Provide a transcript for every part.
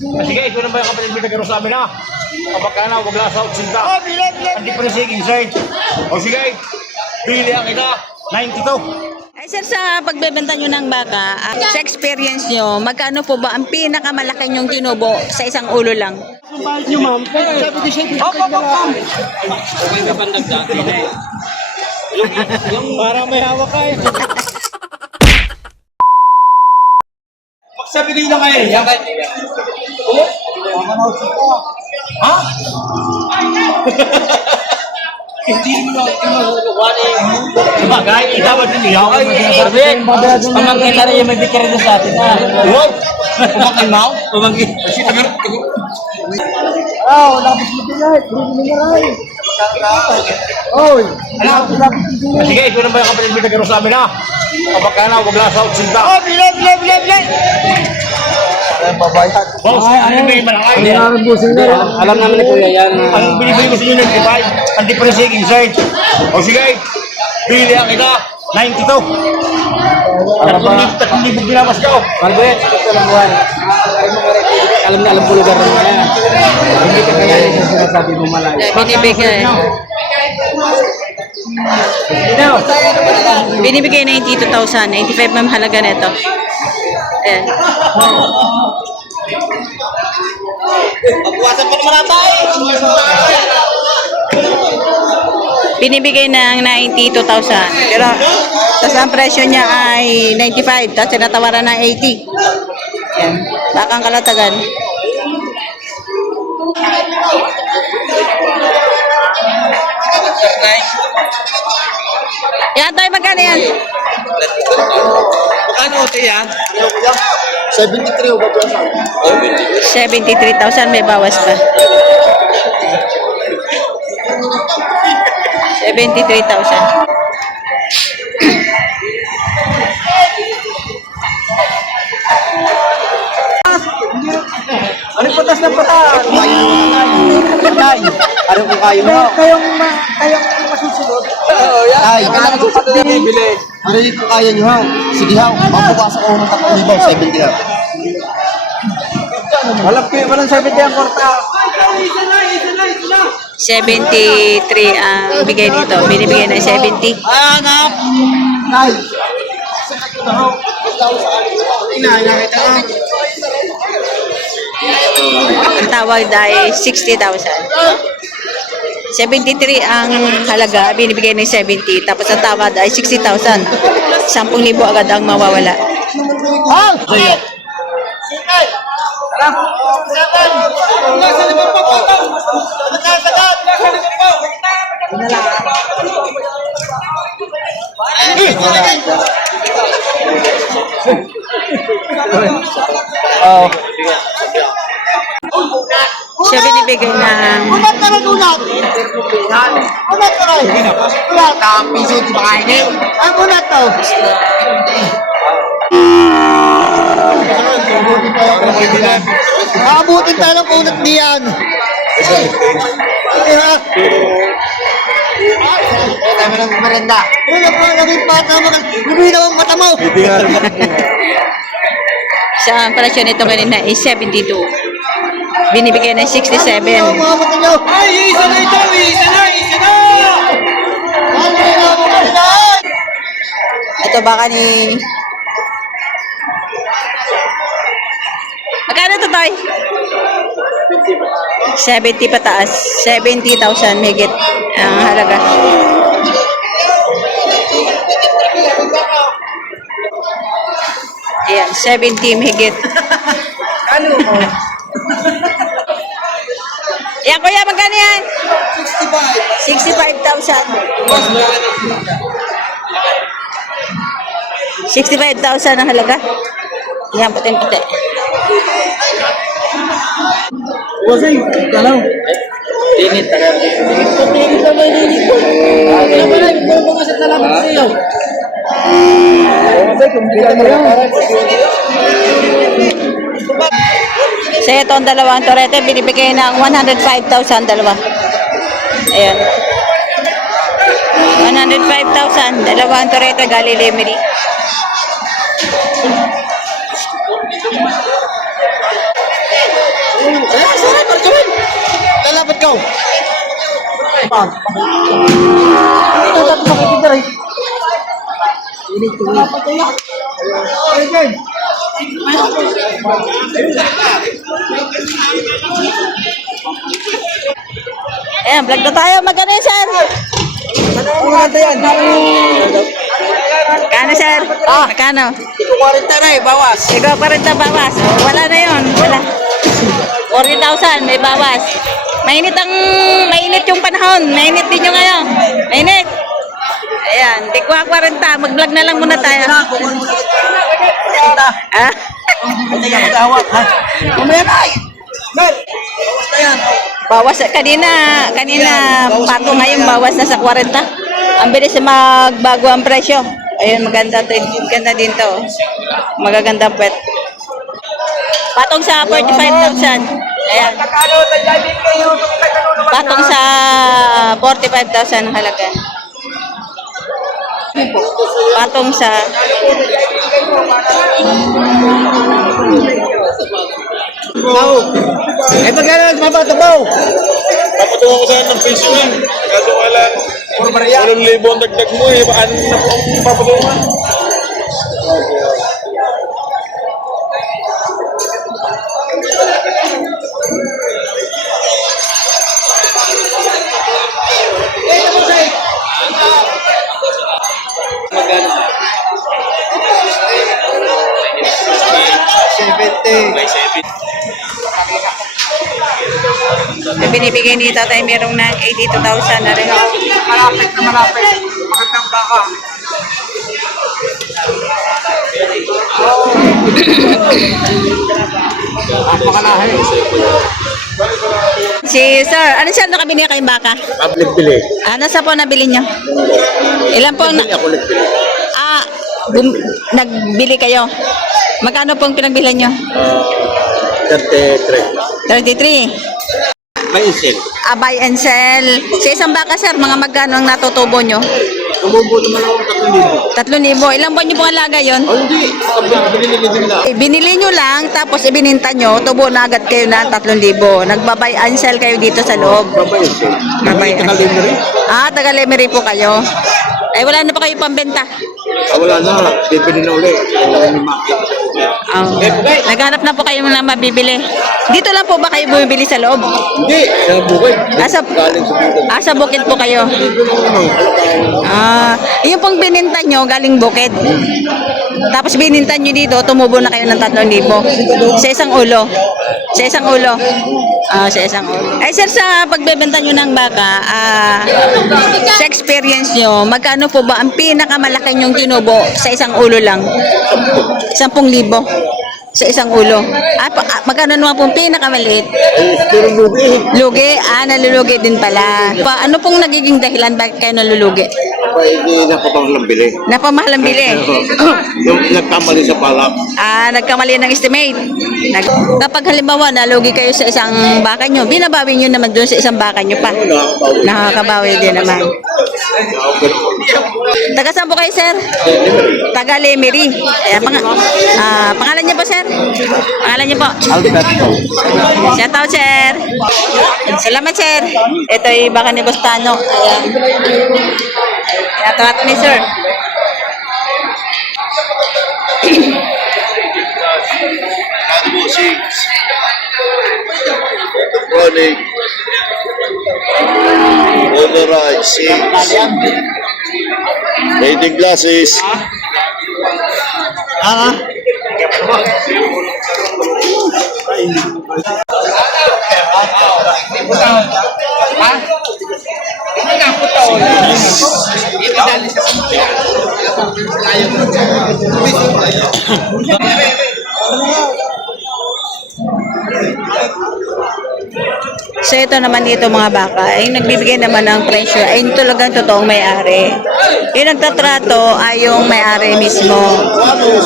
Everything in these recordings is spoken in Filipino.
Sige, ito na ba yung kapatid mo nagkaroon sa amin ha? Kapag ka na, wag lang sa utsinta. Hindi pa rin sige inside. O sige, pili ang kita, 92. Ay sir, sa pagbebenta nyo ng baka, sa experience nyo, magkano po ba ang pinakamalaki nyong tinubo sa isang ulo lang? Ang bayad nyo, ma'am. Sabi ko siya, Okay ka bang nagdati na eh? parang may hawak ka eh. Magsabi kayo lang ngayon, yan kayo. Ha? Hindi mo bagay, dapat hindi ako. Pamangkin na rin yung may bikira doon sa atin. Wow! Pumangkin mo? Pumangkin. Kasi tagar. Wala ko siya pinag. Hindi mo rin. Oy! Sige, ito na ba yung kapatid mo nagkaroon sa amin ha? Kapag ka na, wag lang sa utsinta. Boss, ano yung malakay? Alam namin ni Kuya yan. Ang binibili ko sa inyo, 95. Hindi pa rin sige inside. O sige, pili ang kita, 92. Tatlong libog binamas ka o. Marbuet, ito lang buwan. Alam na alam ko lugar na yan. Hindi ka kaya yung sinasabi mo malayo. Binibigay. Binibigay 92,000, 95 ma'am halaga nito. Ayan. Pagbuwasan pa naman ata eh. Binibigay ng 92,000. Pero, tapos ang presyo niya ay 95. Tapos tinatawaran ng 80. Yan. Bakang Kalatagan. Yan, tayo magkano yan? Magkano ote yan? 73 o ba ba sa 73,000 may bawas pa. 73,000. Ano patas na patas? Ano kung kayo mo? Kayong masusunod. Ay, kailangan ko sa ito bibili. Marinig ko kaya nyo ha. Sige ha, mapapasok ako ng 3,000, 70 ha. Walang 70 ang korta. 73 ang bigay dito. Binibigay ng 70. Hanap! Nay! Nakita ka? Ang tawag ay 60,000. 73 ang halaga, binibigay ng 70. Tapos ang tawad ay 60,000. 10,000 agad ang mawawala. Siya binibigay ng Unat ka rin unat! Unat ka rin! Unat! Piso di ba kainin? Ang unat to! Nakabutin tayo ng unat diyan! Diba? Kami ng merenda. Wala pa naging bata mo. Luminaw ang mata mo. sa ang presyo nito kanina is 72. Binibigay ng 67. Mga mata nyo. Ay, isa na ito! Isa na! Isa na! Ito baka ni... Magkano ito tayo? 70 pataas. 70,000 higit ang halaga. Ayan, 70 higit. Ano mo? Yan kuya, magkano yan? 65,000. 65,000 ang halaga. Yan, puti-puti. Wasay, kalaw. Linit. Tingin ka na linit ko. Ano ba na, ito mga sa talagang sa'yo. Wasay, kumpilan mo yan. So ito ang dalawang torete, binibigay ng 105,000 dalawa. Ayan. 105,000, dalawang torete galing Lemery. Sarap, Marjorie. Lalapit ka. Ayan, vlog na tayo. Magkano yun, sir? Maganda yan. Magkano, sir? Magkano? 40 na eh, bawas. Ikaw pa rin na bawas. Wala na yun. Wala. 40,000, may bawas. Mainit yung panahon. Mainit din yung ngayon. Mainit. Ayan, tikwa 40. Mag-vlog na lang muna tayo. Ah? Hindi ka magawak, ha? Kumaya na eh. Mer, bawas na yan. Bawas kanina pato ngayon bawas na sa 40. Ang bilis na magbago ang presyo. Ayun, maganda to. Ganda din to. Magaganda pwet. Patong sa 45,000. Ayan. Patong sa 45,000 ang halaga. Patong sa Eh, magkano mapatabaw? Papatungan ko sana ng piso yun. Kaso wala. 8,000 ang dagdag mo eh. Ano na po ang papatungan? na binibigay ni tatay merong ng 82,000 na rin. Malapit na malapit. Magandang baka. Napakalahi. Si sir, ano siya nakabili kayong baka? Public bili. Ano sa po nabili nyo? Ilan po na... Ako nagbili. Nagbili kayo? Magkano pong pinagbilan nyo? 33. 33. May isil. Buy and sell. Sa isang baka sir, mga magkano ang natutubo nyo? Tumubo naman ako 3,000. Ilang buwan nyo pong alaga yun? Oh, hindi. Binili nila. Binili nyo lang, tapos ibininta nyo, tubo na agad kayo ng 3,000. Nagbabay and sell kayo dito sa loob. Babay isil. Babay and sell. Taga-livery. Taga-lemery po kayo. Eh, wala na pa kayo pambenta. Wala na. Bibili na ulit. Naghanap na po kayo na mabibili. Dito lang po ba kayo bumibili sa loob? Hindi. Sa bukid. Galing sa bukid. Sa bukid po kayo. Yung pong bininta nyo, galing bukid. Tapos bininta nyo dito, tumubo na kayo ng 3,000. Sa isang ulo. Sa isang ulo. Sa isang ulo. Ay sir, sa pagbebenta nyo ng baka, sa experience nyo, magkano po ba ang pinakamalaki nyong tinubo sa isang ulo lang? 10,000 sa isang ulo. Magkano naman pong pinakamaliit? Pero lugi. Lugi? Nalulugi din pala. Ano pong nagiging dahilan bakit kayo nalulugi? Hindi napapang bili. Napamahal ang bili. Yung nagkamali sa palak. Nagkamali ng estimate. Kapag halimbawa nalugi kayo sa isang baka nyo, binabawi nyo naman doon sa isang baka nyo pa. Nakakabawi din naman. Taga saan po kayo, sir? Taga Lemery. Pangalan niyo po, sir? Pangalan niyo po? Alberto. Shout out, sir. Salamat, sir. Ito ay baka ni Bustano. Ayan. Tinatawato ni sir. Running. Polarized 6. Reading glasses. So ito naman dito mga baka, yung nagbibigay naman ng presyo ay yung talagang totoong may-ari. Yung nagtatrato ay yung may-ari mismo.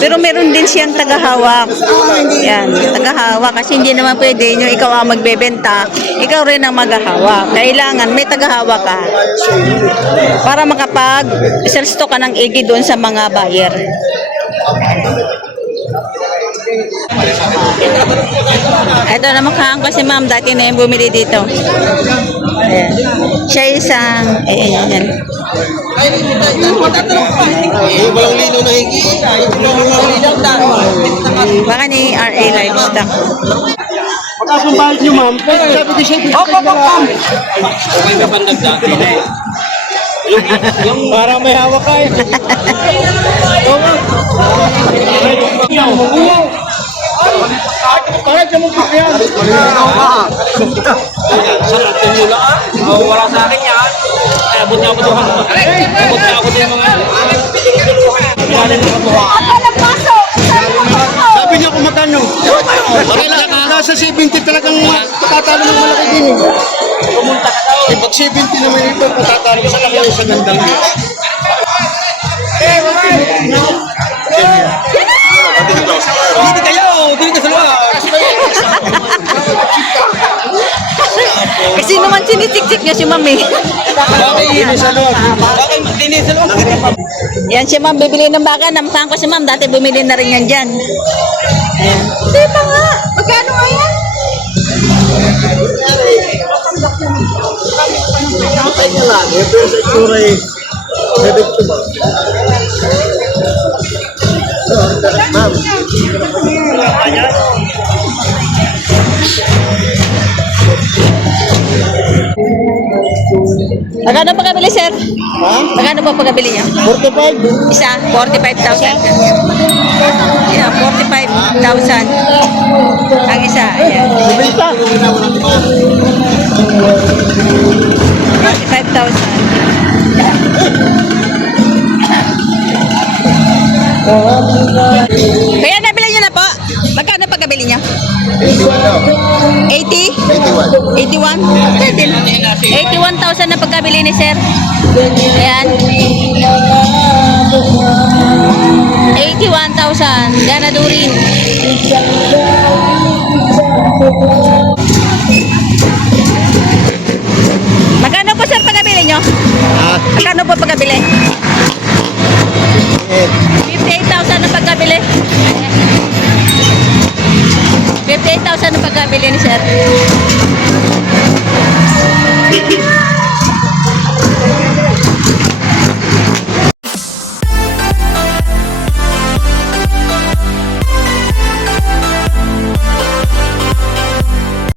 Pero meron din siyang tagahawak. Yan, tagahawak kasi hindi naman pwede yung ikaw ang magbebenta, ikaw rin ang maghahawak. Kailangan may tagahawak ka para makapag-sell stock ka ng igi doon sa mga buyer. Ito na mukhaan ko si ma'am. Dati na yung bumili dito. Ayan. Siya isang... Ayan, yan. Walang lino na higi. Baka ni RA Livestock. Mataas ang bayad nyo, ma'am. 77. Opo, opo, opo. Okay ka pandagdag dati. Yung parang may hawak ka eh. Kahit sa mukha yan. Wala sa akin yan. Ay, abot niya ako doon. Abot niya ako din mga... Sabi niya kung magkano. Nasa 70 talagang patatalo ng malaki din. Pumunta ka daw. Eh, pag 70 naman ito, patatalo sa laki sa gandang. Dito kayo! Dito sa luwa! Kasi naman sinisiksik niya si ma'am eh. Bakit hindi sa luwa? Bakit hindi sa luwa? Yan si ma'am, bibili ng baka. Namukhaan ko si ma'am. Dati bumili na rin yan dyan. Ayan. Diba nga? Magkano nga yan? Ay niya lang. Ito yung sa itsura eh. Bebek ko ba? Ma'am. Magkano pa kabili, sir? Ha? Magkano pa pagkabili niyo? 45? Isa, 45,000. Yeah, 45,000. Ang isa, ayan. Bibenta. 45,000. Kaya nabili niyo na po? Magkano pagkabili niyo? 80? 81? 81,000 na pagkabili ni sir. Ayan. 81,000. Ganadurin. Magkano po sir pagkabili nyo? Magkano po pagkabili?